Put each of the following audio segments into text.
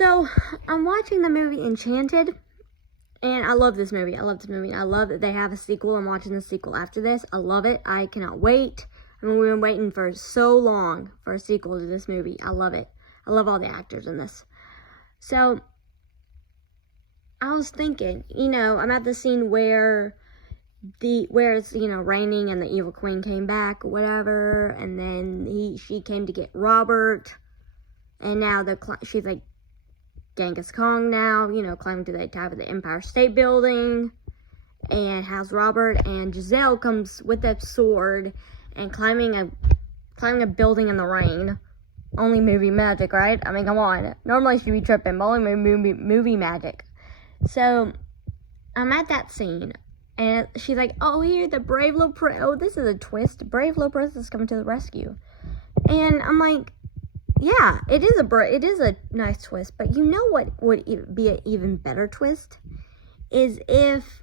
So, I'm watching the movie Enchanted, and I love this movie. I love that they have a sequel. I'm watching the sequel after this. I love it. I cannot wait. I mean, we've been waiting for so long for a sequel to this movie. I love it. I love all the actors in this. So, I was thinking, I'm at the scene where it's, raining and the evil queen came back or whatever, and then she came to get Robert, and now she's like Genghis Khan now, climbing to the top of the Empire State Building, and has Robert, and Giselle comes with a sword and climbing a building in the rain. Only movie magic, right? I mean, come on. Normally she'd be tripping, but only movie magic. So, I'm at that scene, and she's like, oh, here, the brave little this is a twist. Brave little princess coming to the rescue. And I'm like, yeah, it is a nice twist, but you know what would be an even better twist? Is if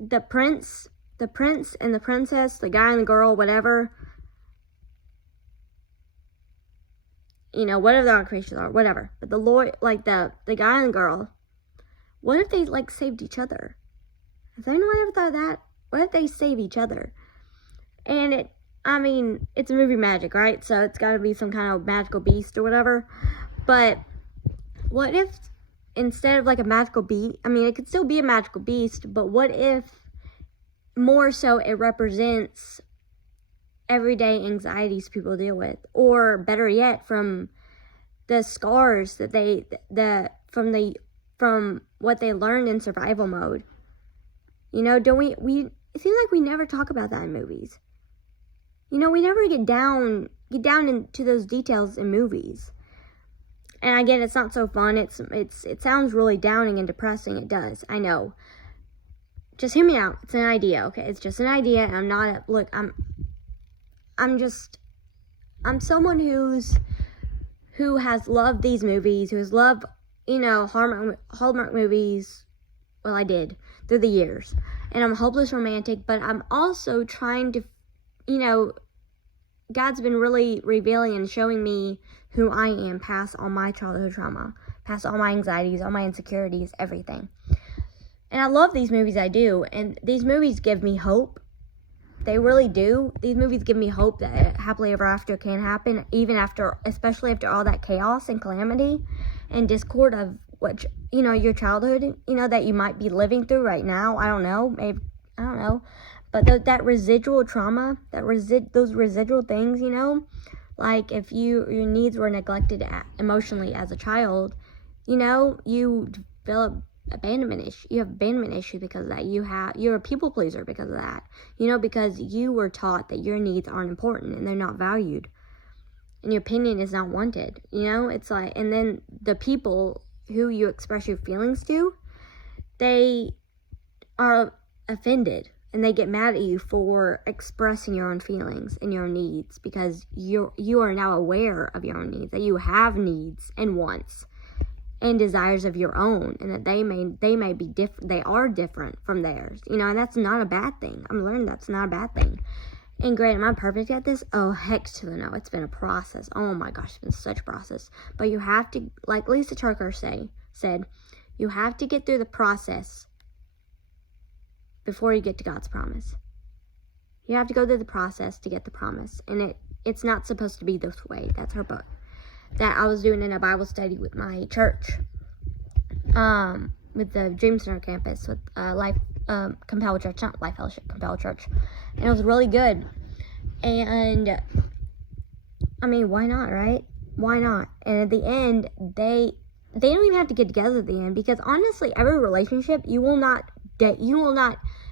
the prince and the princess, the guy and the girl, whatever, whatever the creations are, whatever. But the guy and the girl, what if they saved each other? Has anyone ever thought of that? What if they save each other? And it's a movie magic, right? So it's got to be some kind of magical beast or whatever. But what if instead of a magical beast, it could still be a magical beast, but what if more so it represents everyday anxieties people deal with, or better yet, from the scars from what they learned in survival mode. Don't we it seems like we never talk about that in movies. We never get down into those details in movies. And again, it's not so fun. It sounds really downing and depressing. It does. I know. Just hear me out. It's an idea, okay? It's just an idea. And I'm someone who has loved these movies, who has loved, Hallmark movies. Well, I did through the years. And I'm a hopeless romantic, but I'm also trying to, God's been really revealing and showing me who I am past all my childhood trauma, past all my anxieties, all my insecurities, everything. And I love these movies, I do. And these movies give me hope. They really do. These movies give me hope that happily ever after can happen, especially after all that chaos and calamity and discord of what, your childhood, that you might be living through right now. I don't know. Maybe, I don't know. But that residual trauma, those residual things, like if your needs were neglected emotionally as a child, you develop abandonment issue. You have abandonment issue because of that. You're a people pleaser because of that. Because you were taught that your needs aren't important and they're not valued, and your opinion is not wanted. It's like, and then the people who you express your feelings to, they are offended. And they get mad at you for expressing your own feelings and your own needs, because you are now aware of your own needs, that you have needs and wants and desires of your own, and that they may be different. They are different from theirs, and that's not a bad thing. I'm learning that's not a bad thing. And granted, am I perfect at this? Oh, heck to the no. It's been a process. Oh my gosh, it's been such a process. But you have to, like Lisa Turker said, you have to get through the process before you get to God's promise. You have to go through the process to get the promise. And it's not supposed to be this way. That's her book. That I was doing in a Bible study with my church. With the Dream Center campus. With Life Compel Church. Not Life Fellowship, Compel Church. And it was really good. And, why not, right? Why not? And at the end, they don't even have to get together at the end. Because honestly, every relationship, you will not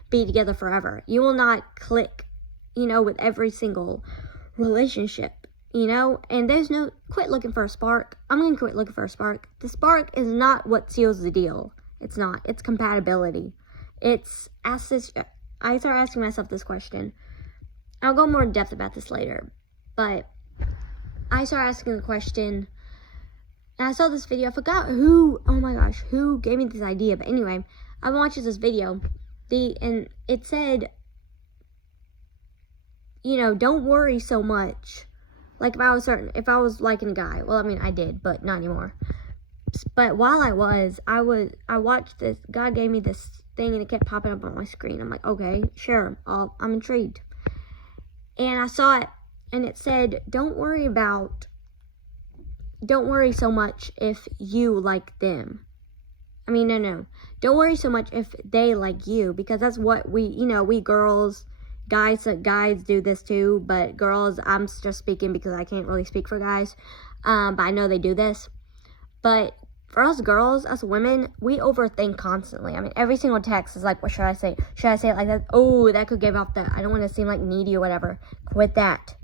be together forever. You will not click, with every single relationship, and there's no quit looking for a spark. I'm going to quit looking for a spark. The spark is not what seals the deal. It's not. It's compatibility. I start asking myself this question. I'll go more in depth about this later, but I started asking the question, and I saw this video. I forgot who gave me this idea, but anyway, I watched this video, and it said, don't worry so much Like, if I was liking a guy, well, I mean, I did, but not anymore. But while I watched this, God gave me this thing, and it kept popping up on my screen. I'm like, okay, sure, I'm intrigued. And I saw it, and it said, don't worry so much if you like them. I mean, no. Don't worry so much if they like you, because that's what we girls, guys do this too, but girls, I'm just speaking because I can't really speak for guys, but I know they do this. But for us girls, us women, we overthink constantly. I mean, every single text is like, what should I say? Should I say it like that? Oh, that could give off that. I don't want to seem like needy or whatever. Quit that.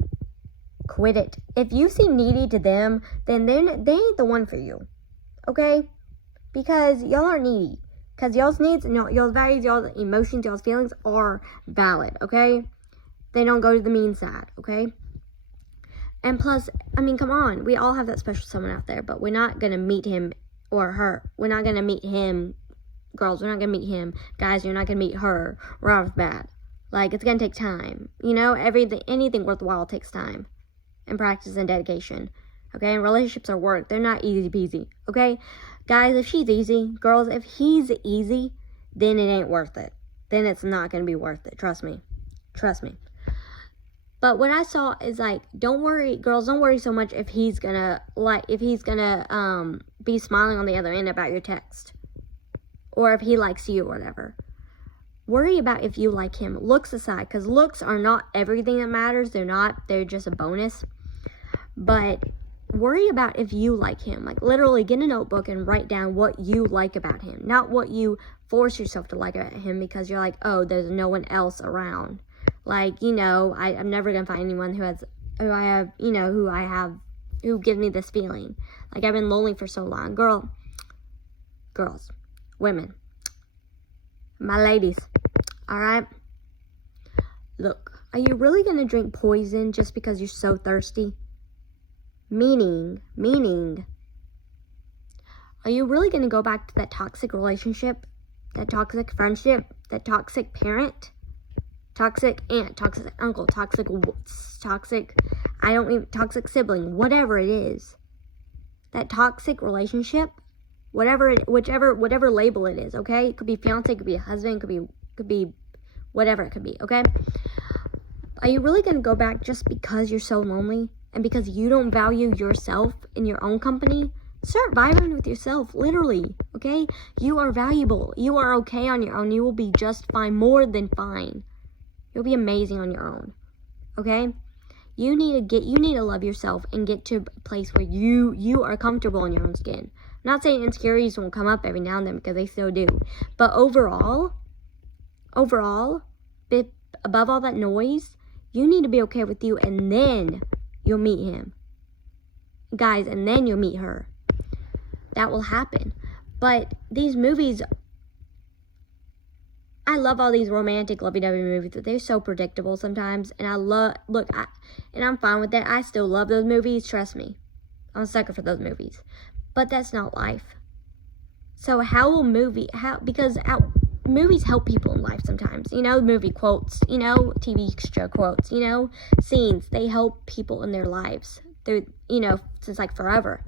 Quit it. If you seem needy to them, then they ain't the one for you. Okay? Because y'all aren't needy. Because y'all's needs, y'all's values, y'all's emotions, y'all's feelings are valid. Okay? They don't go to the mean side. Okay? And plus, I mean, come on. We all have that special someone out there, but we're not going to meet him or her. We're not going to meet him, girls. We're not going to meet him. Guys, you're not going to meet her right off the bat. Like, it's going to take time. Anything worthwhile takes time and practice and dedication. Okay? And relationships are work. They're not easy peasy. Okay? Guys, if she's easy, girls, if he's easy, then it ain't worth it. Then it's not going to be worth it. Trust me. Trust me. But what I saw is like, don't worry, girls, don't worry so much if he's gonna be smiling on the other end about your text, or if he likes you or whatever. Worry about if you like him. Looks aside, because looks are not everything that matters. They're just a bonus. But worry about if you like him. Like, literally get a notebook and write down what you like about him, not what you force yourself to like about him because you're like, oh, there's no one else around. Like, I'm never going to find anyone who gives me this feeling. Like, I've been lonely for so long. Girls, women, my ladies, all right? Look, are you really going to drink poison just because you're so thirsty? Meaning, are you really going to go back to that toxic relationship, that toxic friendship, that toxic parent? Toxic aunt, toxic uncle, toxic sibling, whatever it is. That toxic relationship, whatever label it is, okay? It could be fiance, it could be a husband, it could be whatever it could be, okay? Are you really going to go back just because you're so lonely and because you don't value yourself in your own company? Start vibing with yourself, literally, okay? You are valuable. You are okay on your own. You will be just fine, more than fine. You'll be amazing on your own, okay? You need to love yourself and get to a place where you are comfortable in your own skin. I'm not saying insecurities won't come up every now and then, because they still do. But overall, above all that noise, you need to be okay with you, and then you'll meet him. Guys, and then you'll meet her. That will happen. But these movies, I love all these romantic lovey-dovey movies, but they're so predictable sometimes. And and I'm fine with that. I still love those movies, trust me. I'm a sucker for those movies. But that's not life. So because movies help people in life sometimes. Movie quotes, TV show quotes, scenes. They help people in their lives through, since like forever.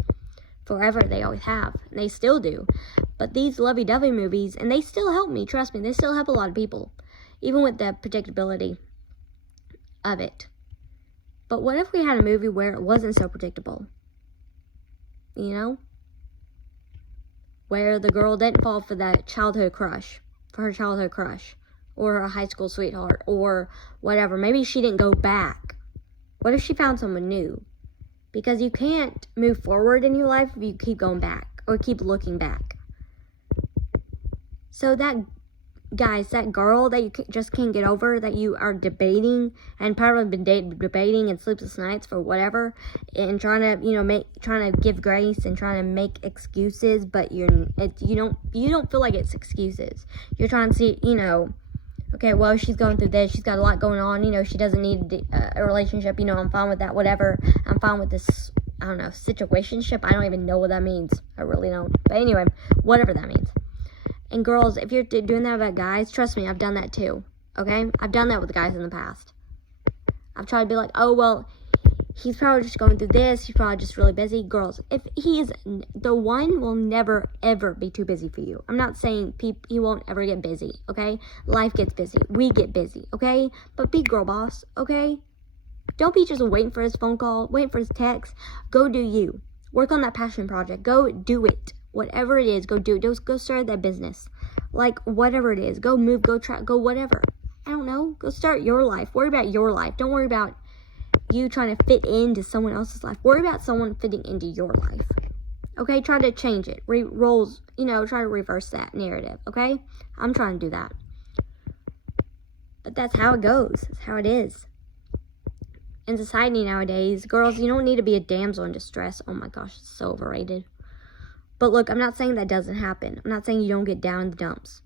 Forever, they always have, and they still do. But these lovey-dovey movies, and they still help me, trust me, they still help a lot of people, even with the predictability of it. But what if we had a movie where it wasn't so predictable? Where the girl didn't fall for her childhood crush, or her high school sweetheart, or whatever. Maybe she didn't go back. What if she found someone new? Because you can't move forward in your life if you keep going back or keep looking back. So that girl that you just can't get over, that you are debating and probably been debating and sleepless nights for whatever, and trying to give grace and trying to make excuses, but you don't feel like it's excuses. You're trying to see, okay, well, she's going through this. She's got a lot going on. She doesn't need a relationship. I'm fine with that, whatever. I'm fine with this, I don't know, situationship. I don't even know what that means. I really don't. But anyway, whatever that means. And girls, if you're doing that about guys, trust me, I've done that too. Okay? I've done that with guys in the past. I've tried to be like, oh, well, he's probably just going through this. He's probably just really busy. Girls, if he is, the one will never, ever be too busy for you. I'm not saying he won't ever get busy, okay? Life gets busy. We get busy, okay? But be girl boss, okay? Don't be just waiting for his phone call, waiting for his text. Go do you. Work on that passion project. Go do it. Whatever it is, go do it. Go start that business. Like, whatever it is. Go move, go try, go whatever. I don't know. Go start your life. Worry about your life. Don't worry about you trying to fit into someone else's life. Worry about someone fitting into your life. Okay? Try to change it. Roles, try to reverse that narrative. Okay? I'm trying to do that. But that's how it goes. That's how it is. In society nowadays, girls, you don't need to be a damsel in distress. Oh my gosh, it's so overrated. But look, I'm not saying that doesn't happen. I'm not saying you don't get down in the dumps.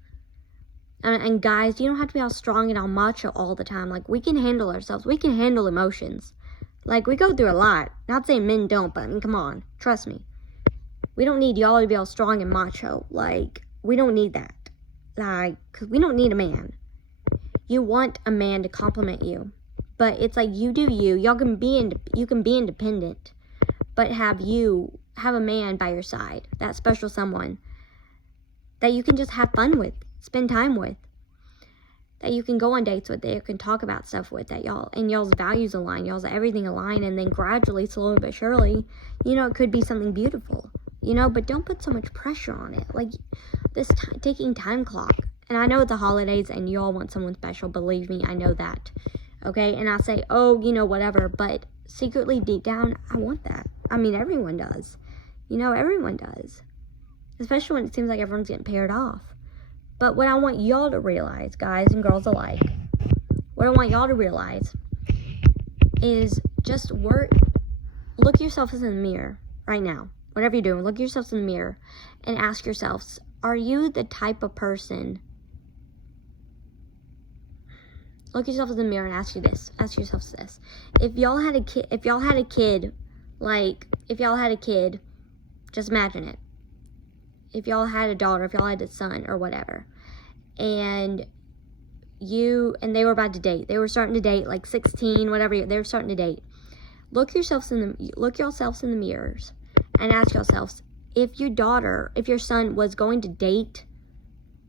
And guys, you don't have to be all strong and all macho all the time. Like, we can handle ourselves. We can handle emotions. Like, we go through a lot. Not saying men don't, but I mean, come on. Trust me. We don't need y'all to be all strong and macho. Like, we don't need that. Like, because we don't need a man. You want a man to compliment you. But it's like, you do you. You can be independent. But have a man by your side. That special someone. That you can just have fun with. Spend time with, that you can go on dates with, that you can talk about stuff with, that y'all's values align, y'all's everything align, and then gradually, slowly but surely, it could be something beautiful, but don't put so much pressure on it. Like, this taking time clock, and I know it's the holidays, and y'all want someone special, believe me, I know that, okay, and I say, oh, whatever, but secretly, deep down, I want that. I mean, everyone does, everyone does, especially when it seems like everyone's getting paired off. But what I want y'all to realize, guys and girls alike, what I want y'all to realize is just look yourselves in the mirror right now. Whatever you're doing, look yourselves in the mirror and ask yourselves, are you the type of person? Look yourselves in the mirror and ask yourselves this. If y'all had a kid, just imagine it. If y'all had a daughter, if y'all had a son or whatever, and they were about to date, they were starting to date, like 16, whatever, they were starting to date. Look yourselves in the mirrors and ask yourselves, if your son was going to date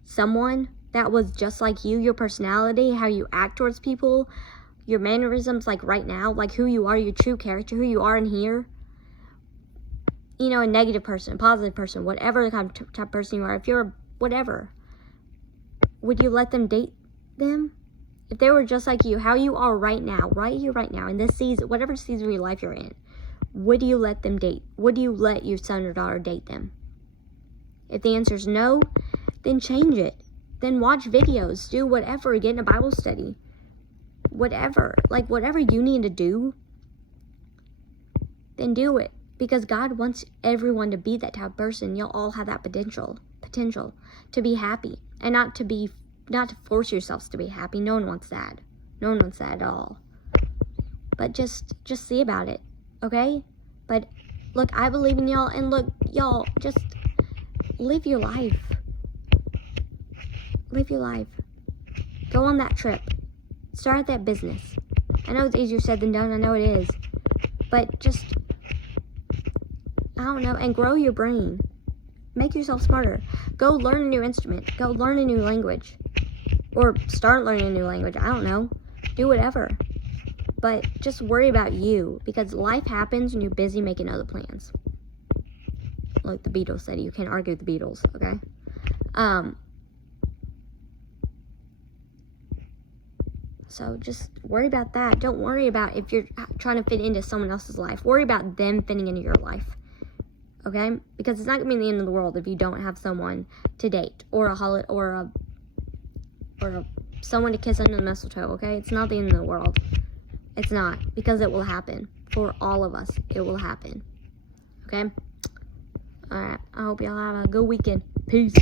someone that was just like you, your personality, how you act towards people, your mannerisms, like right now, like who you are, your true character, who you are in here, a negative person, a positive person, whatever kind of type of person you are, if you're whatever, would you let them date them? If they were just like you, how you are right now, right here, right now, in this season, whatever season of your life you're in, would you let them date? Would you let your son or daughter date them? If the answer is no, then change it. Then watch videos, do whatever, get in a Bible study, whatever you need to do, then do it. Because God wants everyone to be that type of person. You'll all have that potential to be happy, and not to force yourselves to be happy. No one wants that. No one wants that at all. But just see about it, okay? But look, I believe in y'all, and look, y'all, just live your life. Live your life. Go on that trip. Start that business. I know it's easier said than done. I know it is. But just, I don't know, and grow your brain. Make yourself smarter. Go learn a new instrument. Go learn a new language. Or start learning a new language. I don't know. Do whatever. But just worry about you. Because life happens when you're busy making other plans. Like the Beatles said, you can't argue with the Beatles, okay? So just worry about that. Don't worry about if you're trying to fit into someone else's life. Worry about them fitting into your life. Okay? Because it's not going to be the end of the world if you don't have someone to date or someone to kiss under the mistletoe, okay? It's not the end of the world. It's not, because it will happen. For all of us, it will happen. Okay? Alright, I hope y'all have a good weekend. Peace.